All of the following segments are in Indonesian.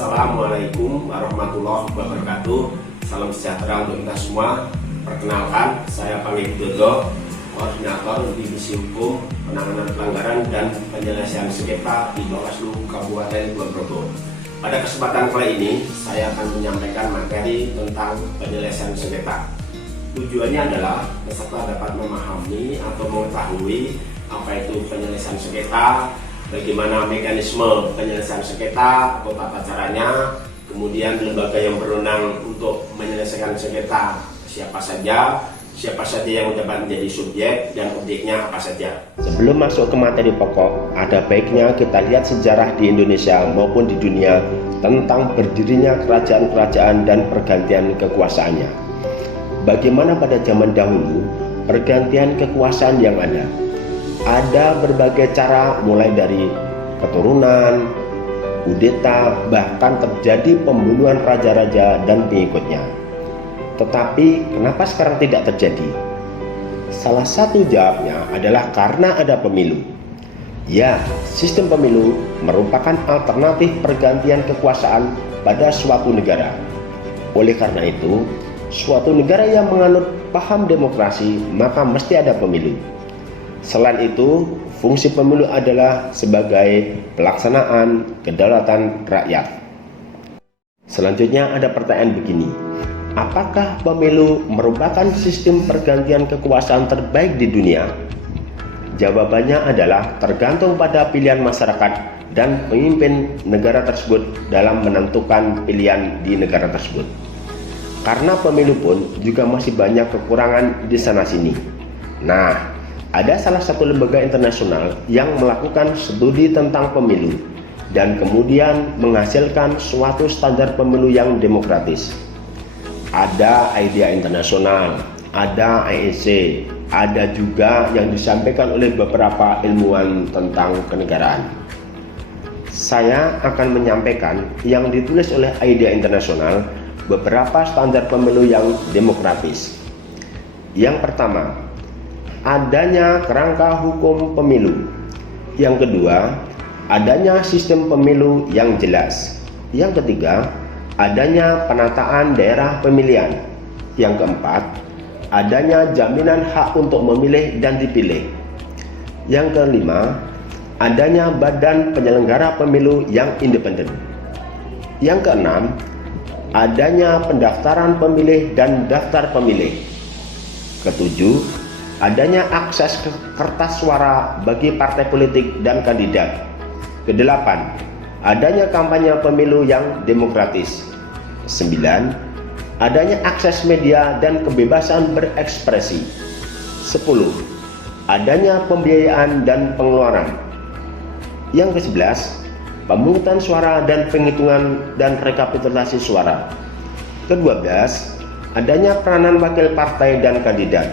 Assalamualaikum warahmatullahi wabarakatuh. Salam sejahtera untuk kita semua. Perkenalkan, saya Pangestu Dodo, Koordinator Divisi Hukum, Penanganan Pelanggaran dan Penyelesaian Sengketa di Bawaslu Kabupaten Kulonprogo. Pada kesempatan kali ini, saya akan menyampaikan materi tentang penyelesaian sengketa. Tujuannya adalah peserta dapat memahami atau mengetahui apa itu penyelesaian sengketa, bagaimana mekanisme penyelesaian sengketa atau tata caranya, kemudian lembaga yang berwenang untuk menyelesaikan sengketa siapa saja yang dapat menjadi subjek dan objeknya apa saja. Sebelum masuk ke materi pokok, ada baiknya kita lihat sejarah di Indonesia maupun di dunia tentang berdirinya kerajaan-kerajaan dan pergantian kekuasaannya. Bagaimana pada zaman dahulu pergantian kekuasaan yang ada? Ada berbagai cara, mulai dari keturunan, kudeta, bahkan terjadi pembunuhan raja-raja dan pengikutnya. Tetapi kenapa sekarang tidak terjadi? Salah satu jawabnya adalah karena ada pemilu. Ya, sistem pemilu merupakan alternatif pergantian kekuasaan pada suatu negara. Oleh karena itu, suatu negara yang menganut paham demokrasi maka mesti ada pemilu. Selain itu, fungsi pemilu adalah sebagai pelaksanaan kedaulatan rakyat. Selanjutnya ada pertanyaan begini, apakah pemilu merupakan sistem pergantian kekuasaan terbaik di dunia? Jawabannya adalah tergantung pada pilihan masyarakat dan pemimpin negara tersebut dalam menentukan pilihan di negara tersebut. Karena pemilu pun juga masih banyak kekurangan di sana-sini. Nah, ada salah satu lembaga internasional yang melakukan studi tentang pemilu dan kemudian menghasilkan suatu standar pemilu yang demokratis. Ada IDEA Internasional, ada IEC, ada juga yang disampaikan oleh beberapa ilmuwan tentang kenegaraan. Saya akan menyampaikan yang ditulis oleh IDEA Internasional, beberapa standar pemilu yang demokratis. Yang pertama, adanya kerangka hukum pemilu. Yang kedua, adanya sistem pemilu yang jelas. Yang ketiga, adanya penataan daerah pemilihan. Yang keempat, adanya jaminan hak untuk memilih dan dipilih. Yang kelima, adanya badan penyelenggara pemilu yang independen. Yang keenam, adanya pendaftaran pemilih dan daftar pemilih. Ketujuh, adanya akses ke kertas suara bagi partai politik dan kandidat. Kedelapan, adanya kampanye pemilu yang demokratis. 9, adanya akses media dan kebebasan berekspresi. 10, adanya pembiayaan dan pengeluaran. Yang ke-11, pemungutan suara dan penghitungan dan rekapitulasi suara. Ke-12, adanya peranan wakil partai dan kandidat.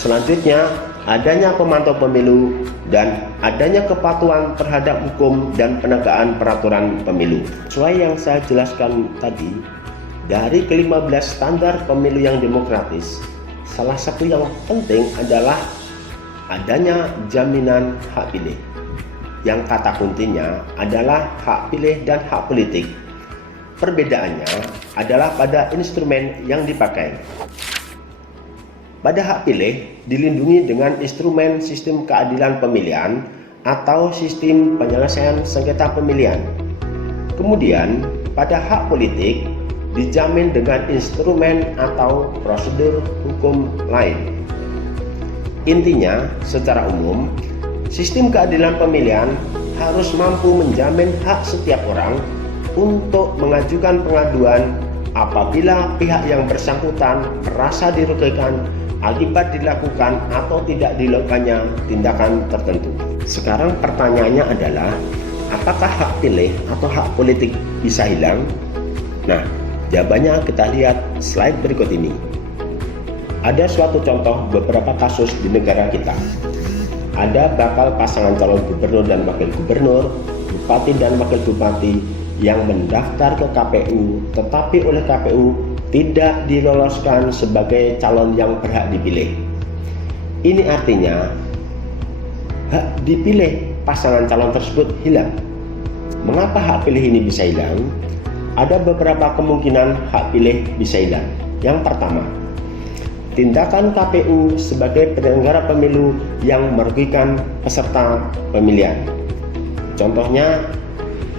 Selanjutnya, adanya pemantau pemilu dan adanya kepatuhan terhadap hukum dan penegakan peraturan pemilu. Sesuai yang saya jelaskan tadi, dari ke-15 standar pemilu yang demokratis, salah satu yang penting adalah adanya jaminan hak pilih. Yang kata kuncinya adalah hak pilih dan hak politik. Perbedaannya adalah pada instrumen yang dipakai. Pada hak pilih dilindungi dengan instrumen sistem keadilan pemilihan atau sistem penyelesaian sengketa pemilihan. Kemudian pada hak politik dijamin dengan instrumen atau prosedur hukum lain. Intinya, secara umum, sistem keadilan pemilihan harus mampu menjamin hak setiap orang untuk mengajukan pengaduan apabila pihak yang bersangkutan merasa dirugikan akibat dilakukan atau tidak dilakukannya tindakan tertentu. Sekarang pertanyaannya adalah, apakah hak pilih atau hak politik bisa hilang? Nah, jawabannya kita lihat slide berikut ini. Ada suatu contoh beberapa kasus di negara kita. Ada bakal pasangan calon gubernur dan wakil gubernur, bupati dan wakil bupati yang mendaftar ke KPU, tetapi oleh KPU tidak diloloskan sebagai calon yang berhak dipilih. Ini artinya hak dipilih pasangan calon tersebut hilang. Mengapa hak pilih ini bisa hilang? Ada beberapa kemungkinan hak pilih bisa hilang. Yang pertama, tindakan KPU sebagai penyelenggara pemilu yang merugikan peserta pemilihan. Contohnya,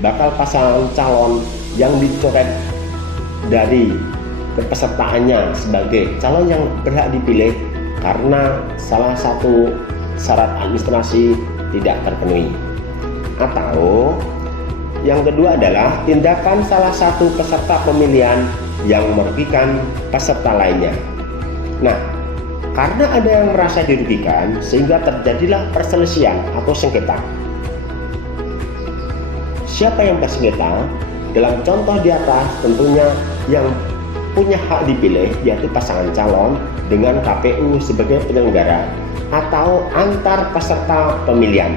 bakal pasangan calon yang dicoret dari kepesertaannya sebagai calon yang berhak dipilih karena salah satu syarat administrasi tidak terpenuhi. Atau yang kedua adalah tindakan salah satu peserta pemilihan yang merugikan peserta lainnya. Nah, karena ada yang merasa dirugikan sehingga terjadilah perselisihan atau sengketa. Siapa yang bersengketa? Dalam contoh di atas tentunya yang punya hak dipilih yaitu pasangan calon dengan KPU sebagai penyelenggara atau antar peserta pemilihan.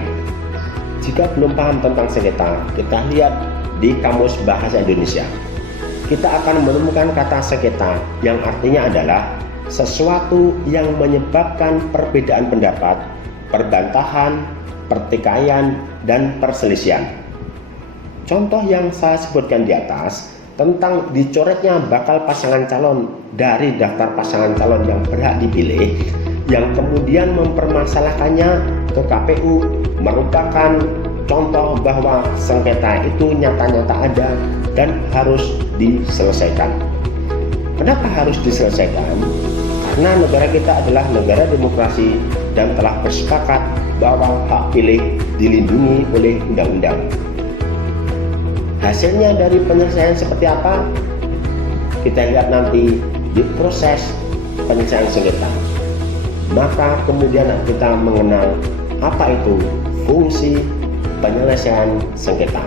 Jika belum paham tentang sengketa, kita lihat di Kamus Bahasa Indonesia. Kita akan menemukan kata sengketa yang artinya adalah sesuatu yang menyebabkan perbedaan pendapat, perbantahan, pertikaian, dan perselisihan. Contoh yang saya sebutkan di atas tentang dicoretnya bakal pasangan calon dari daftar pasangan calon yang berhak dipilih, yang kemudian mempermasalahkannya ke KPU merupakan contoh bahwa sengketa itu nyata-nyata ada dan harus diselesaikan. Kenapa harus diselesaikan? Karena negara kita adalah negara demokrasi dan telah bersepakat bahwa hak pilih dilindungi oleh undang-undang. Hasilnya dari penyelesaian seperti apa? Kita lihat nanti di proses penyelesaian sengketa. Maka kemudian kita mengenal apa itu fungsi penyelesaian sengketa.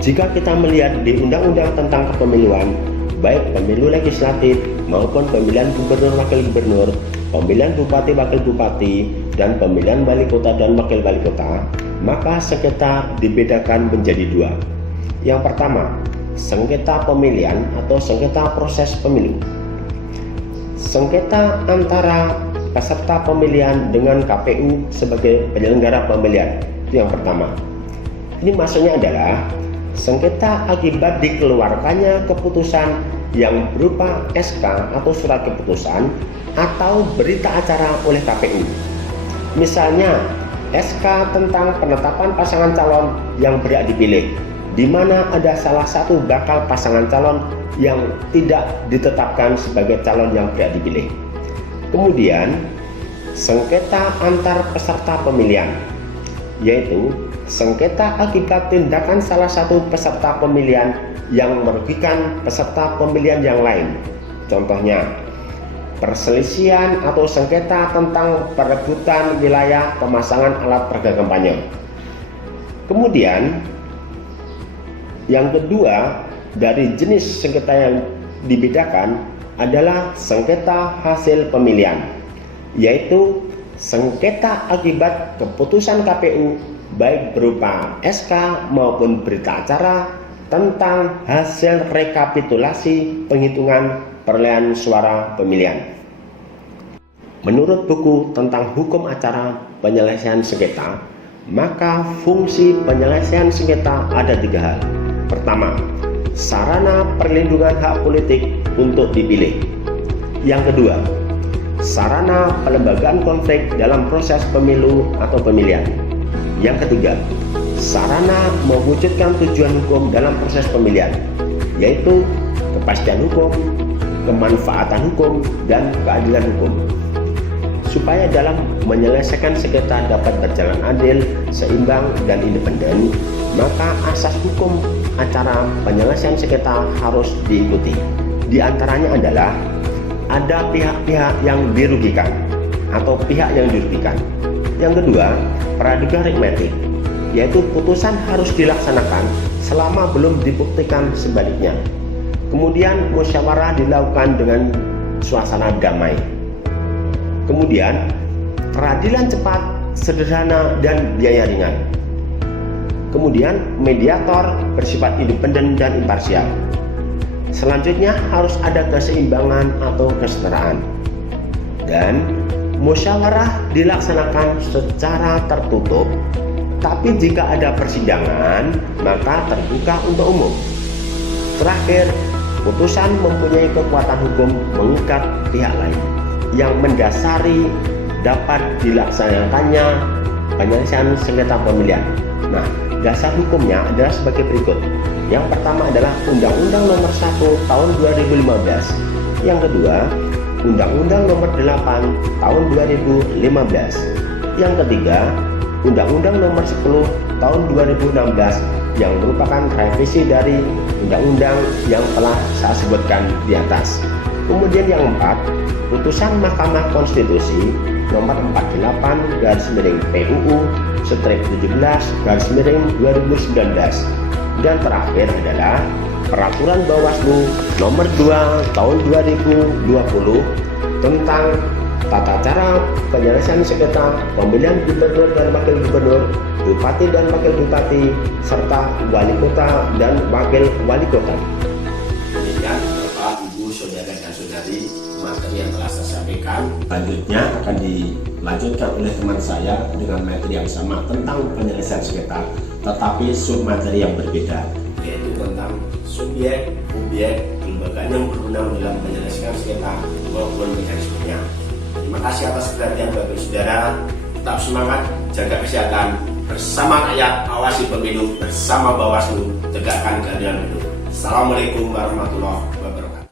Jika kita melihat di Undang-Undang tentang Kepemiluan, baik pemilu legislatif maupun pemilihan gubernur wakil gubernur, pemilihan bupati wakil bupati, dan pemilihan wali kota dan wakil wali kota, maka sengketa dibedakan menjadi dua. Yang pertama, sengketa pemilihan atau sengketa proses pemilu. Sengketa antara peserta pemilihan dengan KPU sebagai penyelenggara pemilihan. Itu yang pertama. Ini maksudnya adalah sengketa akibat dikeluarkannya keputusan yang berupa SK atau surat keputusan atau berita acara oleh KPU. Misalnya SK tentang penetapan pasangan calon yang berhak dipilih, di mana ada salah satu bakal pasangan calon yang tidak ditetapkan sebagai calon yang berhak dipilih. Kemudian sengketa antar peserta pemilihan, yaitu sengketa akibat tindakan salah satu peserta pemilihan yang merugikan peserta pemilihan yang lain. Contohnya, perselisihan atau sengketa tentang perebutan wilayah pemasangan alat peraga kampanye. Kemudian yang kedua dari jenis sengketa yang dibedakan adalah sengketa hasil pemilihan, yaitu sengketa akibat keputusan KPU baik berupa SK maupun berita acara tentang hasil rekapitulasi penghitungan perolehan suara pemilihan. Menurut buku tentang hukum acara penyelesaian sengketa, maka fungsi penyelesaian sengketa ada tiga hal. Pertama, sarana perlindungan hak politik untuk dipilih. Yang kedua, sarana pelembagaan konflik dalam proses pemilu atau pemilihan. Yang ketiga, sarana mewujudkan tujuan hukum dalam proses pemilihan, yaitu kepastian hukum, kemanfaatan hukum, dan keadilan hukum. Supaya dalam menyelesaikan sengketa dapat berjalan adil, seimbang, dan independen, maka asas hukum acara penyelesaian sengketa harus diikuti. Di antaranya adalah ada pihak-pihak yang dirugikan atau pihak yang dirugikan. Yang kedua, praduga aritmetik, yaitu putusan harus dilaksanakan selama belum dibuktikan sebaliknya. Kemudian musyawarah dilakukan dengan suasana damai. Kemudian peradilan cepat, sederhana, dan biaya ringan. Kemudian mediator bersifat independen dan imparsial. Selanjutnya harus ada keseimbangan atau kesetaraan. Dan musyawarah dilaksanakan secara tertutup Tapi jika ada persidangan, maka terbuka untuk umum. Terakhir, putusan mempunyai kekuatan hukum mengikat pihak lain yang mendasari dapat dilaksanakannya penyelesaian sengketa pemilihan. Nah, dasar hukumnya adalah sebagai berikut. Yang pertama adalah Undang-Undang Nomor 1 Tahun 2015. Yang kedua, Undang-Undang Nomor 8 Tahun 2015. Yang ketiga, Undang-Undang Nomor 10 Tahun 2016 yang merupakan revisi dari undang-undang yang telah saya sebutkan di atas. Kemudian yang keempat, putusan Mahkamah Konstitusi nomor 48/PUU/17/2019. Dan terakhir adalah Peraturan Bawaslu nomor 2 tahun 2020 tentang tata cara penyelesaian sengketa pemilihan gubernur dan wakil gubernur, bupati dan wakil bupati, serta wali kota dan wakil wali kota. Demikian Bapak, Ibu, Saudara dan Saudari, materi yang telah saya sampaikan. Selanjutnya akan dilanjutkan oleh teman saya dengan materi yang sama tentang penyelesaian sengketa, tetapi submateri yang berbeda, yaitu tentang subjek, objek, kelembagaan yang berwenang dalam penyelesaian sengketa maupun mekanismenya. Terima kasih atas perhatian Bapak Ibu Saudara. Tetap semangat, jaga kesehatan, bersama rakyat, awasi pemilu, bersama Bawaslu, tegakkan keadilan hidup. Assalamualaikum warahmatullahi wabarakatuh.